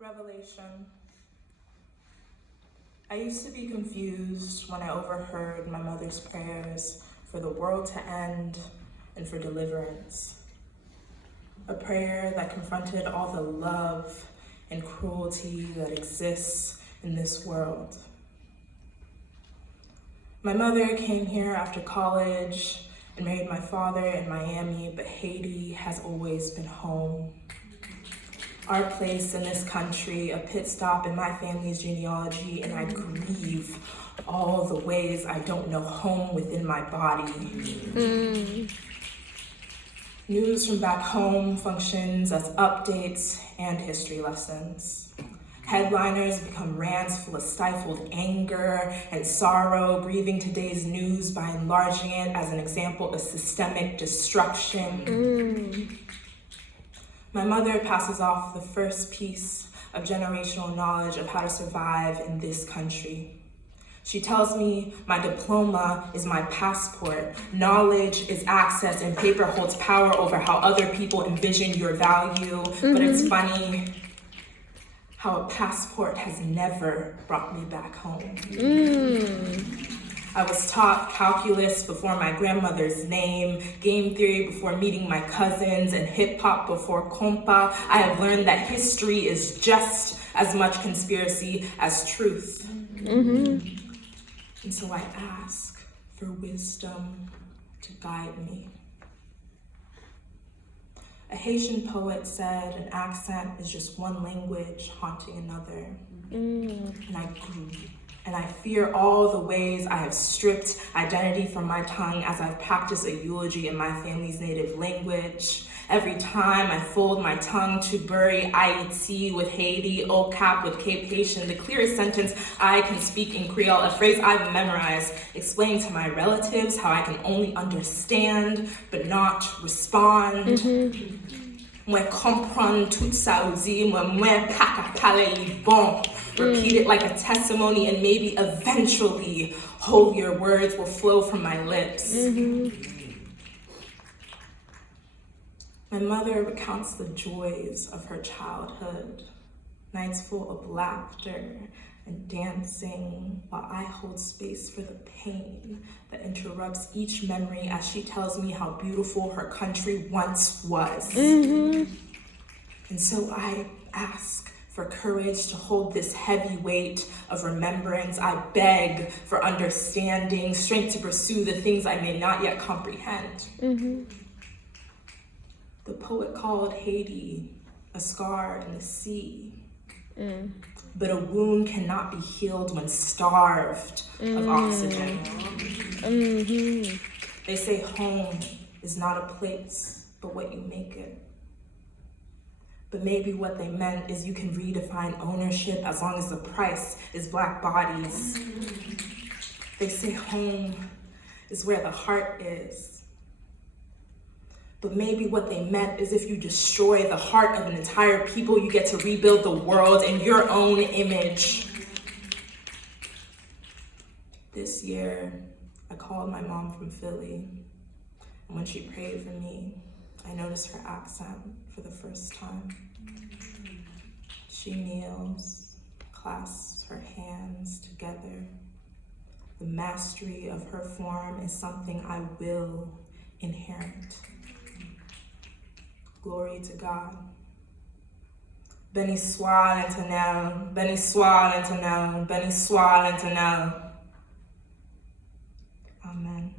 Revelation. I used to be confused when I overheard my mother's prayers for the world to end and for deliverance. A prayer that confronted all the love and cruelty that exists in this world. My mother came here after college and married my father in Miami, but Haiti has always been home. Our place in this country, a pit stop in my family's genealogy, and I grieve all the ways I don't know home within my body. News from back home functions as updates and history lessons. Headliners become rants full of stifled anger and sorrow, grieving today's news by enlarging it as an example of systemic destruction. My mother passes off the first piece of generational knowledge of how to survive in this country. She tells me my diploma is my passport. Knowledge is access, and paper holds power over how other people envision your value. But it's funny how a passport has never brought me back home. I was taught calculus before my grandmother's name, game theory before meeting my cousins, and hip hop before compa. I have learned that history is just as much conspiracy as truth. And so I ask for wisdom to guide me. A Haitian poet said an accent is just one language haunting another. And I grew. And I fear all the ways I have stripped identity from my tongue as I've practiced a eulogy in my family's native language. Every time I fold my tongue to bury Haiti with Haiti, Cap with Cape Haitian, the clearest sentence I can speak in Creole, a phrase I've memorized, explaining to my relatives how I can only understand but not respond. Moi comprendre tout ça ou dit, moi pas parler bon. Repeat it like a testimony, and maybe eventually holier words will flow from my lips. My mother recounts the joys of her childhood, nights full of laughter and dancing, while I hold space for the pain that interrupts each memory as she tells me how beautiful her country once was. And so I ask for courage to hold this heavy weight of remembrance. I beg for understanding, strength to pursue the things I may not yet comprehend. The poet called Haiti a scar in the sea. But a wound cannot be healed when starved of oxygen. They say home is not a place, but what you make it. But maybe what they meant is you can redefine ownership as long as the price is Black bodies. They say home is where the heart is. But maybe what they meant is if you destroy the heart of an entire people, you get to rebuild the world in your own image. This year, I called my mom from Philly, and when she prayed for me, I noticed her accent for the first time. She kneels, clasps her hands together. The mastery of her form is something I will inherit. Glory to God. Béni soit l'Éternel, béni soit l'Éternel, béni soit l'Éternel. Amen.